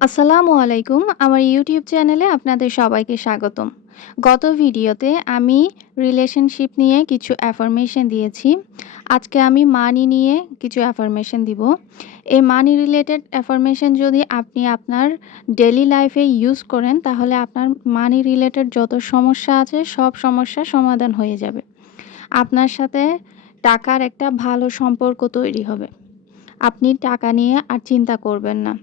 আসসালামু আলাইকুম। আমার ইউটিউব চ্যানেলে আপনাদের সবাইকে স্বাগতম। গত ভিডিওতে আমি রিলেশনশিপ নিয়ে কিছু অ্যাফার্মেশন দিয়েছি। আজকে আমি মানি নিয়ে কিছু অ্যাফার্মেশন দিব। এই মানি রিলেটেড অ্যাফার্মেশন যদি আপনি আপনার ডেইলি লাইফে ইউজ করেন তাহলে আপনার মানি রিলেটেড যত সমস্যা আছে সব সমস্যার সমাধান হয়ে যাবে। আপনার সাথে টাকার একটা ভালো সম্পর্ক তৈরি হবে। আপনি টাকা নিয়ে আর চিন্তা করবেন না।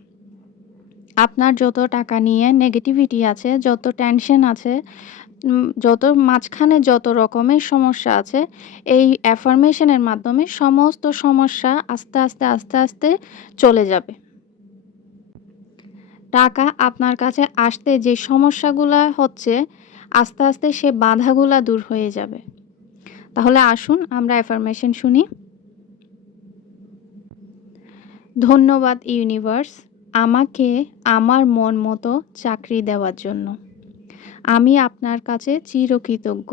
আপনার যত টাকা নিয়ে নেগেটিভিটি আছে, যত টেনশন আছে, যত মাঝখানে যত রকমের সমস্যা আছে, এই অ্যাফার্মেশনের মাধ্যমে সমস্ত সমস্যা আস্তে, আস্তে, আস্তে, আস্তে চলে যাবে। টাকা আপনার কাছে আসতে যে সমস্যাগুলা হচ্ছে, আস্তে, আস্তে সে বাধাগুলা দূর হয়ে যাবে। তাহলে আসুন আমরা অ্যাফার্মেশন শুনি। ধন্যবাদ ইউনিভার্স, আমাকে আমার মন মতো চাকরি দেওয়ার জন্য। আমি আপনার কাছে চিরকৃতজ্ঞ।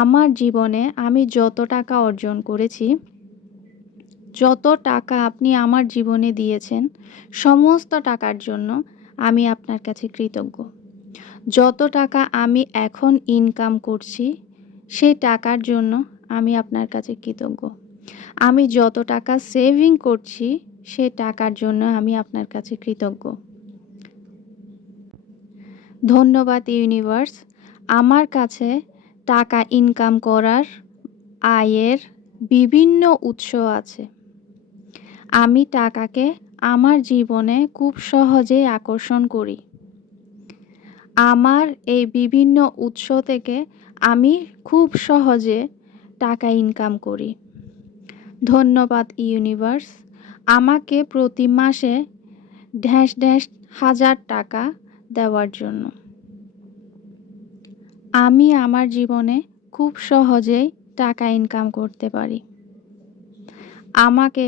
আমার জীবনে আমি যত টাকা অর্জন করেছি, যত টাকা আপনি আমার জীবনে দিয়েছেন, সমস্ত টাকার জন্য আমি আপনার কাছে কৃতজ্ঞ। যত টাকা আমি এখন ইনকাম করছি, সেই টাকার জন্য আমি আপনার কাছে কৃতজ্ঞ। আমি যত টাকা সেভিং করছি, সেই টাকার জন্য আমি আপনার কাছে কৃতজ্ঞ। ধন্যবাদ ইউনিভার্স, আমার কাছে টাকা ইনকাম করার আয়ের বিভিন্ন উৎস আছে। আমি টাকাকে আমার জীবনে খুব সহজেই আকর্ষণ করি। আমার এই বিভিন্ন উৎস থেকে আমি খুব সহজে টাকা ইনকাম করি। ধন্যবাদ ইউনিভার্স, আমাকে প্রতি মাসে ড্যাশ ড্যাশ হাজার টাকা দেওয়ার জন্য। আমি আমার জীবনে খুব সহজেই টাকা ইনকাম করতে পারি। আমাকে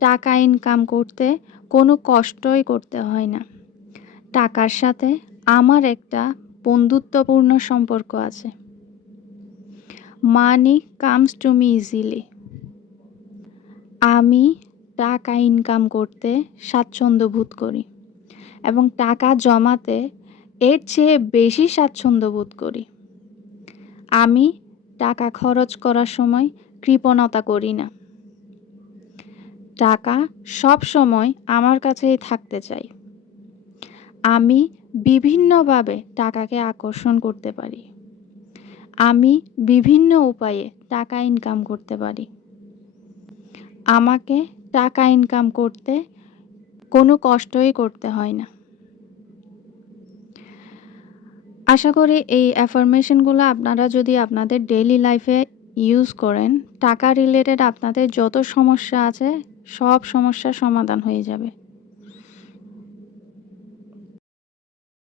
টাকা ইনকাম করতে কোনো কষ্টই করতে হয় না। টাকার সাথে আমার একটা বন্ধুত্বপূর্ণ সম্পর্ক আছে। মানি কামস টু মি ইজিলি। আমি টাকা ইনকাম করতে স্বাচ্ছন্দ্য বোধ করি এবং টাকা জমাতে এর চেয়ে বেশি স্বাচ্ছন্দ্য বোধ করি। আমি টাকা খরচ করার সময় কৃপণতা করি না। টাকা সব সময় আমার কাছেই থাকতে চাই। আমি বিভিন্নভাবে টাকাকে আকর্ষণ করতে পারি। আমি বিভিন্ন উপায়ে টাকা ইনকাম করতে পারি। আমাকে টাকা ইনকাম করতে কোনো কষ্টই করতে হয় না। আশা করি এই অ্যাফার্মেশনগুলো আপনারা যদি আপনাদের ডেইলি লাইফে ইউজ করেন, টাকা রিলেটেড আপনাদের যত সমস্যা আছে সব সমস্যার সমাধান হয়ে যাবে।